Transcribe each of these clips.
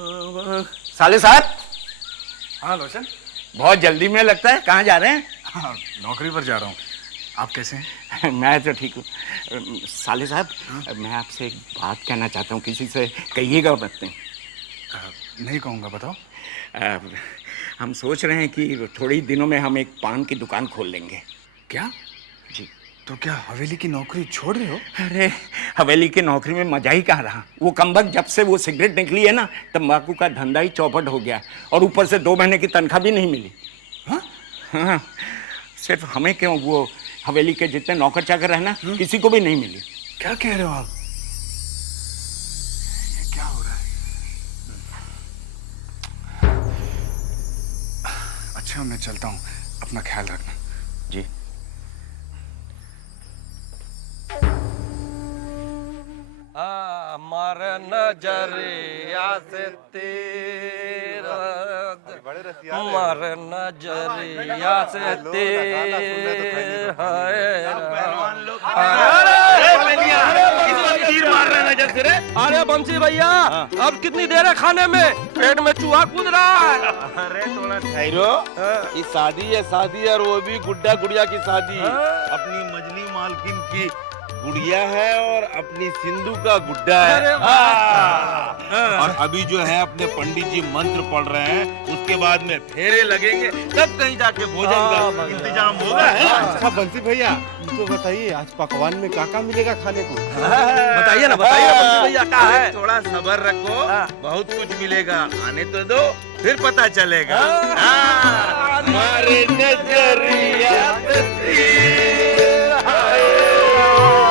साले साहब। हाँ लोचन। बहुत जल्दी में लगता है, कहाँ जा रहे हैं? हाँ, नौकरी पर जा रहा हूँ। आप कैसे हैं? मैं तो ठीक हूँ। साले साहब, मैं आपसे एक बात कहना चाहता हूँ, किसी से कहिएगा मत नहीं। नहीं कहूँगा, बताओ। हम सोच रहे हैं कि थोड़े ही दिनों में हम एक पान की दुकान खोल लेंगे। क्या? जी। तो क्या हवेली की नौकरी छोड़ रहे हो? अरे हवेली की नौकरी में मजा ही कहाँ रहा। वो कमबख्त जब से वो सिगरेट निकली है ना, तंबाकू का धंधा ही चौपट हो गया और ऊपर से 2 महीने की तनख्वाह भी नहीं मिली। हाँ? हाँ, सिर्फ हमें क्यों, वो हवेली के जितने नौकर चाकर है ना, किसी को भी नहीं मिली। क्या कह रहे हो आप? ये क्या हो रहा है? अच्छा, मैं चलता हूँ, अपना ख्याल रखना। जी। मार नजरिया से तेरा, मार नजरिया से अरे बंसी भैया, अब कितनी देर है खाने में? पेट में चूहा कूद रहा है। अरे थोड़ा ठहरो, ये शादी है शादी, और वो भी गुड्डा गुड़िया की शादी। अपनी मजली मालकिन की गुड़िया है और अपनी सिंधु का गुड्डा है। और अभी जो है अपने पंडित जी मंत्र पढ़ रहे हैं, उसके बाद में फेरे लगेंगे, तब कहीं जाके भोजन का इंतजाम होगा। अच्छा बंसी भैया, तो बताइए आज पकवान में क्या मिलेगा खाने को? बताइए ना, बताइए बंसी भैया, क्या है? थोड़ा सब्र रखो, बहुत कुछ मिलेगा, आने तो दो, फिर पता चलेगा। हमारे नजरिया पे तीर है,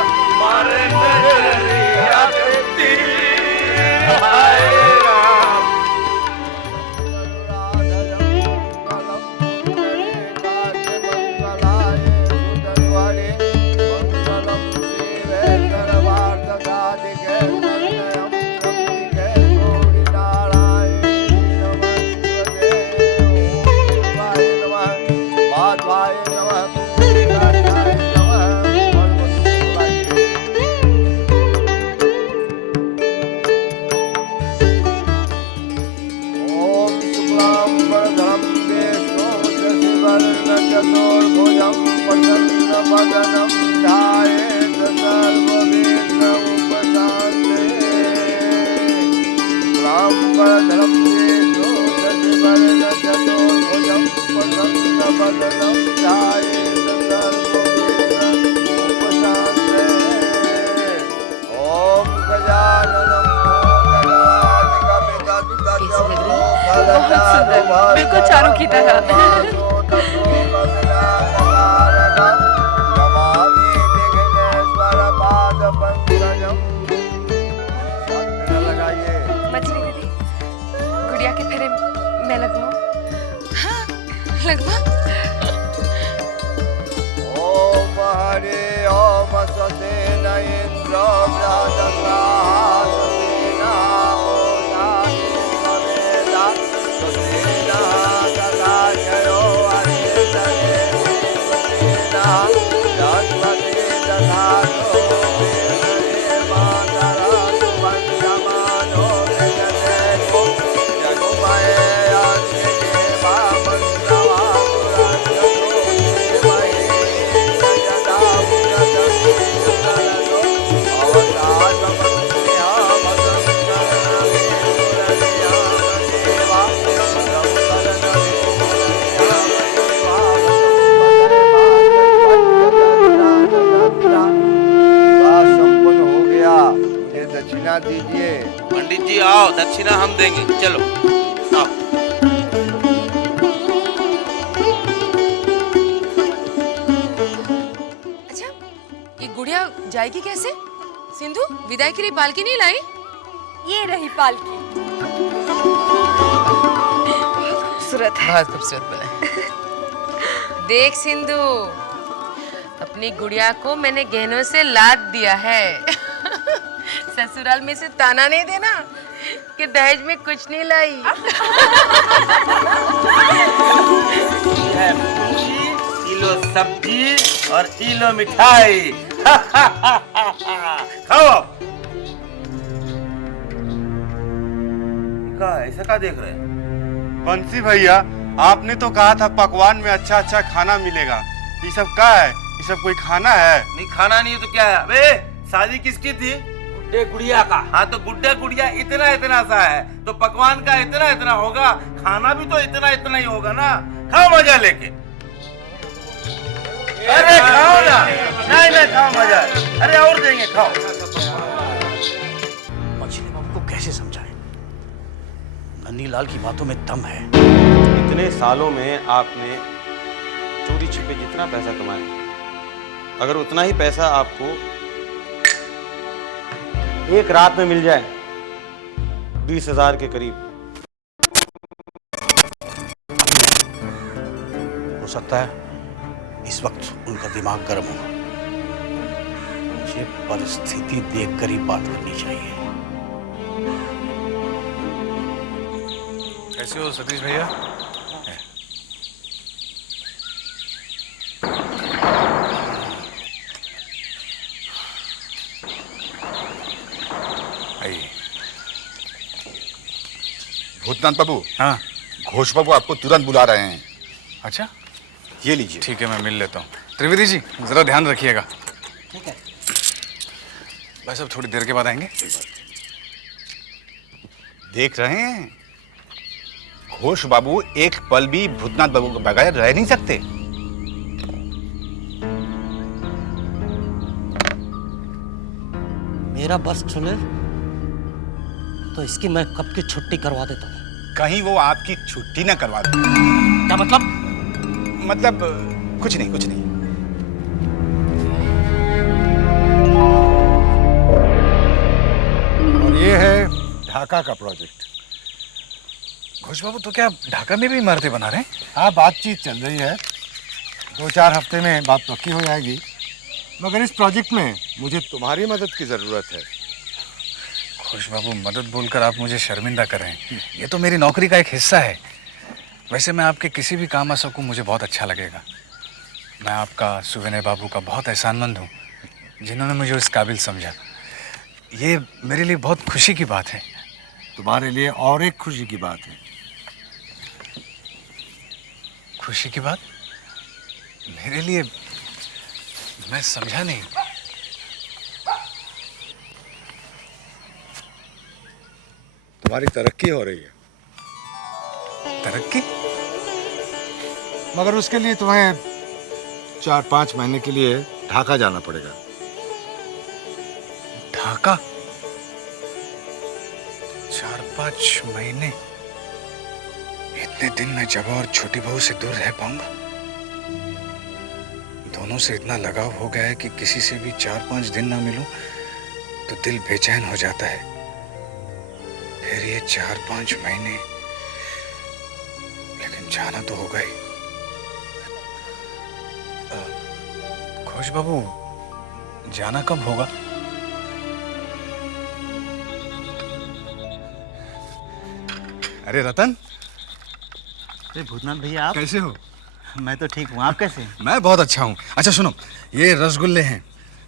हमारे नजरिया पे तीर है। बिल्कुल चारों की तरह। मछली दीदी, गुड़िया के फेरे मैं लगवाऊं? हाँ, लगवा। ओम हरे ओम सते इंद्र दीजिए। पंडित जी आओ, दक्षिणा हम देंगे, चलो आओ। अच्छा, ये गुड़िया जाएगी कैसे? सिंधु, विदाई के लिए पालकी नहीं लाई? ये रही पालकी। खूबसूरत है। बहुत खूबसूरत बना। देख सिंधु, अपनी गुड़िया को मैंने गहनों से लाद दिया है। ससुराल में से ताना नहीं देना कि दहेज में कुछ नहीं लाई। किलो सब्जी और किलो मिठाई। खाओ। का ऐसा का देख रहे हैं? बंसी भैया, आपने तो कहा था पकवान में अच्छा अच्छा खाना मिलेगा। ये सब क्या है? ये सब कोई खाना है? नहीं खाना नहीं है तो क्या है? अबे शादी किसकी थी? गुड्डे गुड़िया का। हाँ तो गुड्डे गुड़िया इतना इतना सा है तो पकवान का इतना इतना होगा, खाना भी तो इतना इतना ही होगा ना। खाओ मजा लेके। अरे खाओ ना, नहीं नहीं खाओ मजा। अरे और देंगे, खाओ। मछली बाबू को कैसे समझाएं? नन्हीलाल की बातों में दम है। इतने सालों में आपने चोरी छिपे जितना पैसा कमाया, अगर उतना ही पैसा आपको एक रात में मिल जाए 20,000 के करीब, हो सकता है इस वक्त उनका दिमाग गर्म हो। मुझे परिस्थिति देखकर ही बात करनी चाहिए। कैसे हो सतीश भैया? आइए। भूतनाथ बाबू, हाँ। घोष बाबू आपको तुरंत बुला रहे हैं। अच्छा ये लीजिए। ठीक है, मैं मिल लेता हूँ। त्रिवेदी जी जरा ध्यान रखिएगा। ठीक है। बस अब थोड़ी देर के बाद आएंगे। देख रहे हैं, घोष बाबू एक पल भी भूतनाथ बाबू के बगैर रह नहीं सकते। मेरा बस चले तो इसकी मैं कब की छुट्टी करवा देता हूँ। कहीं वो आपकी छुट्टी ना करवा दे। क्या मतलब? मतलब कुछ नहीं, कुछ नहीं। और ये है ढाका का प्रोजेक्ट। घोष बाबू, तो क्या आप ढाका में भी इमारतें बना रहे हैं? हाँ, बातचीत चल रही है। 2-4 हफ्ते में बात पक्की हो जाएगी, मगर इस प्रोजेक्ट में मुझे तुम्हारी मदद की जरूरत है। घोष बाबू, मदद बोलकर आप मुझे शर्मिंदा कर रहे हैं। ये तो मेरी नौकरी का एक हिस्सा है। वैसे मैं आपके किसी भी काम आ सकूं, मुझे बहुत अच्छा लगेगा। मैं आपका, सुविनय बाबू का बहुत एहसानमंद हूँ, जिन्होंने मुझे इस काबिल समझा। ये मेरे लिए बहुत खुशी की बात है। तुम्हारे लिए और एक खुशी की बात है। खुशी की बात? मेरे लिए? मैं समझा नहीं। तुम्हारी तरक्की हो रही है, तरक्की? मगर उसके लिए तुम्हें 4-5 महीने के लिए ढाका जाना पड़ेगा। ढाका? 4-5 महीने? इतने दिन मैं जबा और छोटी बहू से दूर रह पाऊंगा? दोनों से इतना लगाव हो गया है कि किसी से भी 4-5 दिन ना मिलूं तो दिल बेचैन हो जाता है। फिर ये 4-5 महीने, लेकिन जाना तो होगा ही। घोष बाबू, जाना कब होगा? अरे रतन, अरे भूतनाथ भैया, आप कैसे हो? मैं तो ठीक हूँ, आप कैसे? मैं बहुत अच्छा हूँ। अच्छा सुनो, ये रसगुल्ले हैं,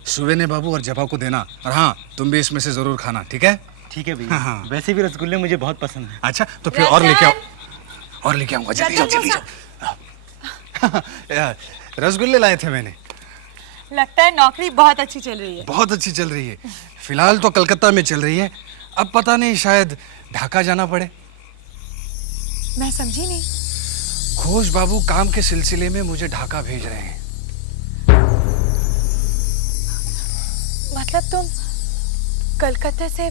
सुवेने बाबू और जबा को देना, और हाँ तुम भी इसमें से जरूर खाना, ठीक है? ठीक है भैया। हाँ। वैसे भी रसगुल्ले मुझे बहुत पसंद है। अच्छा तो फिर और लेके आओ, और लेके आऊंगा। जल्दी जाओ, जल्दी जाओ। रसगुल्ले लाए थे मैंने। लगता है नौकरी बहुत अच्छी चल रही है। बहुत अच्छी चल रही है। फिलहाल तो कलकत्ता में चल रही है, अब पता नहीं शायद ढाका जाना पड़े। मैं समझी नहीं। घोष बाबू काम के सिलसिले में मुझे ढाका भेज रहे हैं। मतलब तुम कलकत्ता से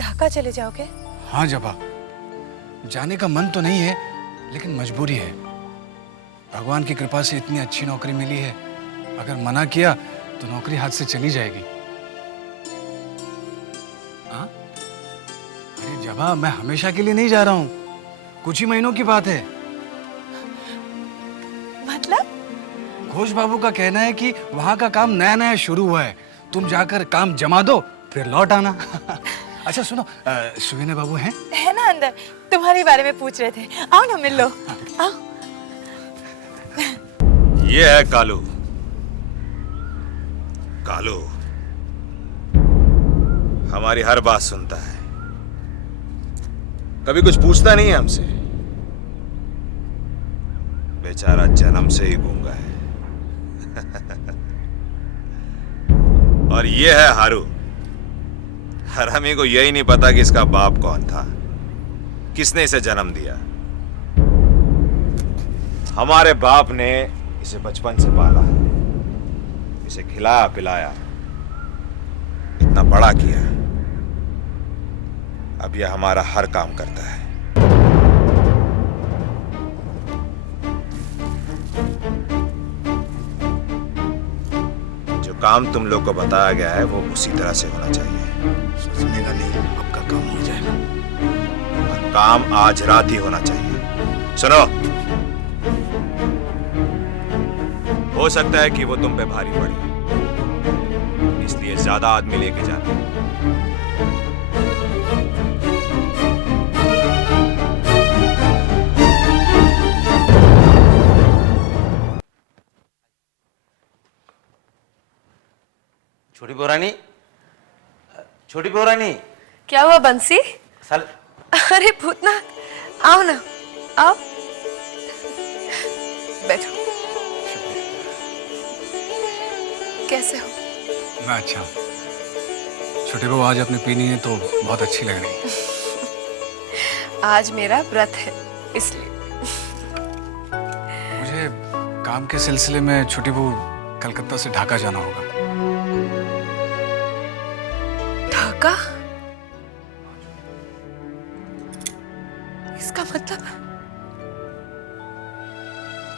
ढाका चले जाओगे? हाँ जबा, जाने का मन तो नहीं है, लेकिन मजबूरी है। भगवान की कृपा से इतनी अच्छी नौकरी मिली है, अगर मना किया तो नौकरी हाथ से चली जाएगी। हाँ? अरे जबा, मैं हमेशा के लिए नहीं जा रहा हूँ, कुछ ही महीनों की बात है। मतलब? घोष बाबू का कहना है कि वहाँ का काम नया नया शुरू हुआ है, तुम जाकर काम जमा दो फिर लौट आना। अच्छा सुनो, सुविनय बाबू हैं? है ना अंदर, तुम्हारे बारे में पूछ रहे थे। आओ ना मिल लो, आओ। ये है कालू। कालू हमारी हर बात सुनता है। कभी कुछ पूछता नहीं है हमसे। बेचारा जन्म से ही गूंगा है। और ये है हारू। हरामी को यही नहीं पता कि इसका बाप कौन था, किसने इसे जन्म दिया। हमारे बाप ने इसे बचपन से पाला, इसे खिलाया पिलाया, इतना बड़ा किया। अब यह हमारा हर काम करता है। जो काम तुम लोग को बताया गया है वो उसी तरह से होना चाहिए। सोचने का नहीं, अब का काम हो जाएगा। और काम आज रात ही होना चाहिए। सुनो, हो सकता है कि वो तुम पे भारी पड़े, इसलिए ज्यादा आदमी लेके जाना। छोटी बहुरानी, छोटी बहुरानी। क्या हुआ बंसी? साल अरे भूतनाथ, आओ ना, आओ, बैठो। कैसे हो? मैं अच्छा हूँ। छोटे बहू आज अपनी पीनी है तो बहुत अच्छी लग रही है। आज मेरा व्रत है इसलिए। मुझे काम के सिलसिले में छोटी बहू कलकत्ता से ढाका जाना होगा। ढाका? इसका मतलब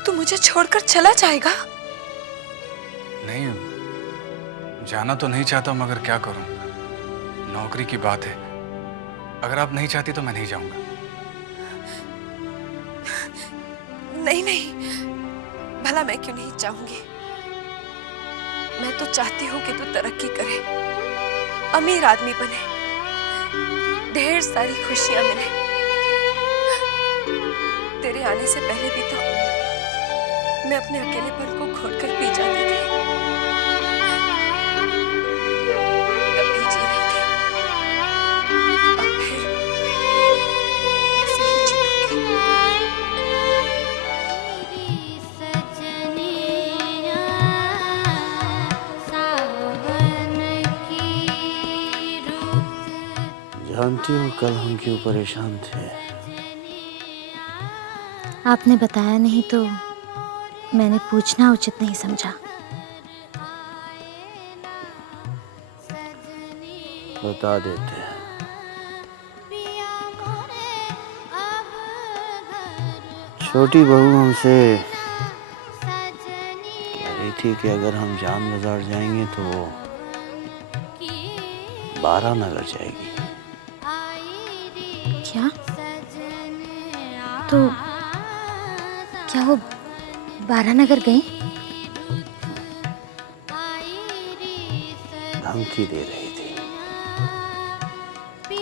तू मुझे छोड़कर चला जाएगा? नहीं, जाना तो नहीं चाहता मगर क्या करूं, नौकरी की बात है। अगर आप नहीं चाहती तो मैं नहीं जाऊंगा। नहीं नहीं, भला मैं क्यों नहीं चाहूंगी। मैं तो चाहती हूँ कि तू तरक्की करे, अमीर आदमी बने, ढेर सारी खुशियां मिले। तेरे आने से पहले भी तो मैं अपने अकेलेपन को घोटकर पी जाती थी, तब भी जी रही थी। अब फिर ऐसे ही जीऊंगी। जानती हो कल हम क्यों परेशान थे? आपने बताया नहीं तो मैंने पूछना उचित नहीं समझा। बता देते हैं। छोटी बहू हमसे कह रही थी कि अगर हम जान बाजार जाएंगे तो वो 12 नगर जाएगी। क्या? तो क्या वो 12 नगर गई? धमकी दे रही थी।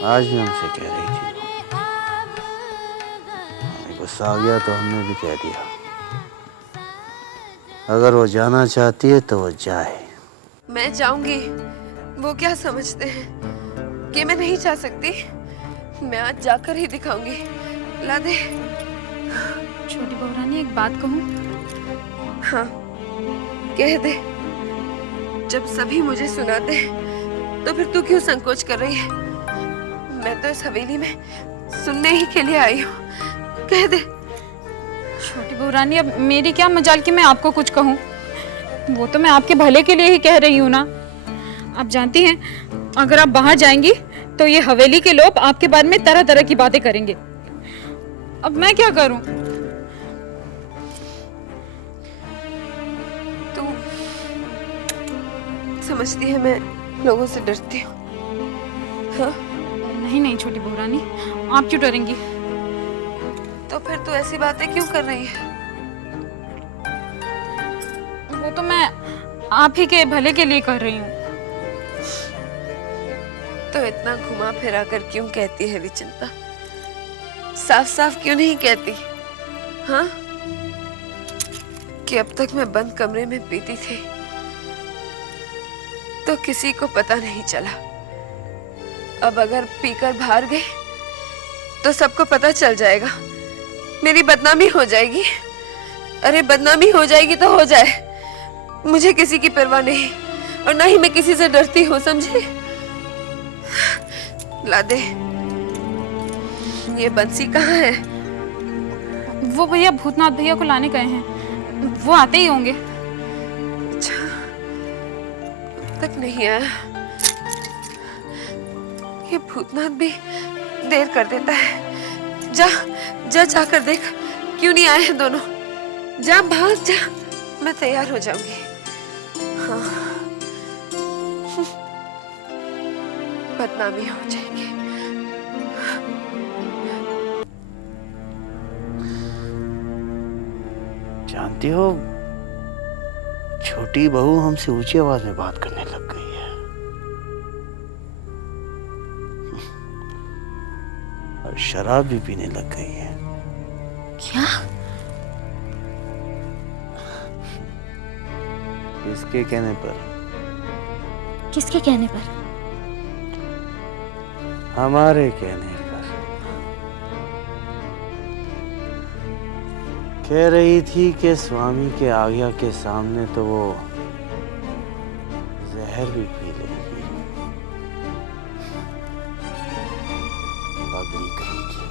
आज भी हमसे कह रही थी। हमें गुस्सा आ गया तो हमने भी कह दिया, अगर वो जाना चाहती है तो वो जाए। मैं जाऊंगी। वो क्या समझते हैं कि मैं नहीं जा सकती? मैं आज जाकर ही दिखाऊंगी। ला दे। छोटी बहुरानी, एक बात कहूँ? हाँ, कह दे। जब सभी मुझे सुनाते तो फिर तू क्यों संकोच कर रही है? मैं तो इस हवेली में सुनने ही के लिए आई हूँ। कह दे। छोटी बहुरानी, अब मेरी क्या मजाल कि मैं आपको कुछ कहूँ? वो तो मैं आपके भले के लिए ही कह रही हूँ ना। आप जानती हैं, अगर आप बाहर जाएंगी तो ये हवेली के लोग आपके बारे में तरह तरह की बातें करेंगे। अब मैं क्या करूं? तू समझती है मैं लोगों से डरती हूँ? हाँ? नहीं नहीं छोटी बहुरानी, आप क्यों डरेंगी? तो फिर तू ऐसी बातें क्यों कर रही है? वो तो मैं आप ही के भले के लिए कर रही हूँ। तो इतना घुमा फिरा कर क्यों कहती है विचिंता? साफ साफ क्यों नहीं कहती? हाँ, कि अब तक मैं बंद कमरे में पीती थी तो किसी को पता नहीं चला। अब अगर पीकर बाहर गए तो सबको पता चल जाएगा, मेरी बदनामी हो जाएगी। अरे बदनामी हो जाएगी तो हो जाए, मुझे किसी की परवाह नहीं और ना ही मैं किसी से डरती हूँ, समझे? ला दे। ये बंसी कहाँ है? वो भैया भूतनाथ भैया को लाने गए हैं, वो आते ही होंगे। अच्छा, अब तक नहीं आया। ये भूतनाथ भी देर कर देता है। जा जा जाकर देख क्यों नहीं आए हैं दोनों। जा भाग जा, मैं तैयार हो जाऊंगी। हाँ, बदनामी हो जाएगी। जानती हो, छोटी बहू हमसे ऊंची आवाज में बात करने लग गई है। और शराब भी पीने लग गई है। क्या? किसके कहने पर? किसके कहने पर? हमारे कहने पर। कह रही थी कि स्वामी के आज्ञा के सामने तो वो जहर भी पी लेगी। पगली कहेगी।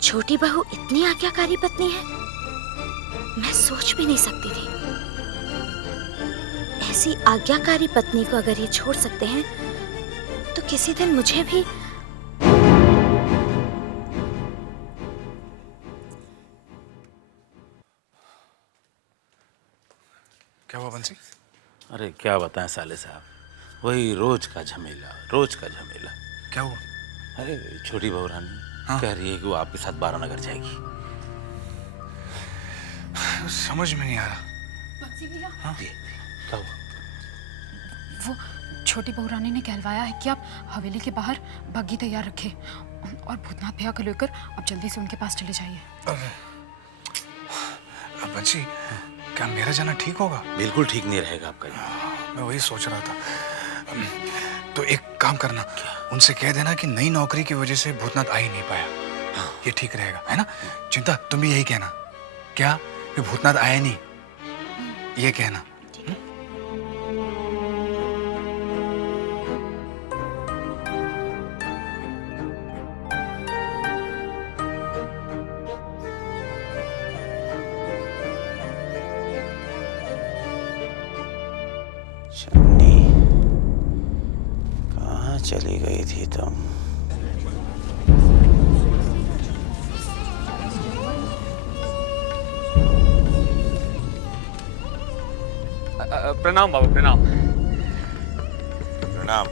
छोटी बहू इतनी आज्ञाकारी पत्नी है, मैं सोच भी नहीं सकती थी। ऐसी आज्ञाकारी पत्नी को अगर ये छोड़ सकते हैं तो किसी दिन मुझे भी। क्या हुआ बंसी? अरे क्या बताएं साले साहब, वही रोज का झमेला, रोज का झमेला। क्या हुआ? अरे छोटी बहू रानी कह रही है कि वो आपके साथ बारानगर जाएगी। समझ में नहीं आ रहा। हाँ? क्या हुआ? वो छोटी बहू रानी ने कहलवाया है कि आप हवेली के बाहर बग्घी तैयार रखें और भूतनाथ भैया को लेकर आप जल्दी से उनके पास चले जाइए। बंसी, क्या मेरा जाना ठीक होगा? बिल्कुल ठीक नहीं रहेगा आपका जाना। मैं वही सोच रहा था। तो एक काम करना, उनसे कह देना कि नई नौकरी की वजह से भूतनाथ आ ही नहीं पाया। ये ठीक रहेगा, है ना? चिंता, तुम भी यही कहना। क्या? कि भूतनाथ आया नहीं, ये कहना। शन्नी, कहाँ चली गई थी तुम? प्रणाम बाबू, प्रणाम। प्रणाम।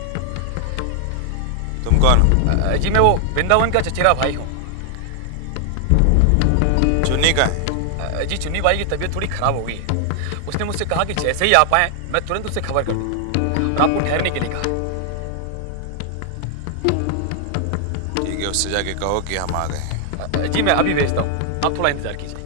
तुम कौन? जी मैं वो वृंदावन का चचेरा भाई हूँ। चुन्नी का है? जी चुन्नी बाई की तबीयत थोड़ी खराब हो गई है। उसने मुझसे कहा कि जैसे ही आप आए मैं तुरंत उससे खबर कर दूं और आपको ठहरने के लिए कहा। ठीक है, उससे जाके कहो कि हम आ गए हैं। जी मैं अभी भेजता हूँ, आप थोड़ा इंतजार कीजिए।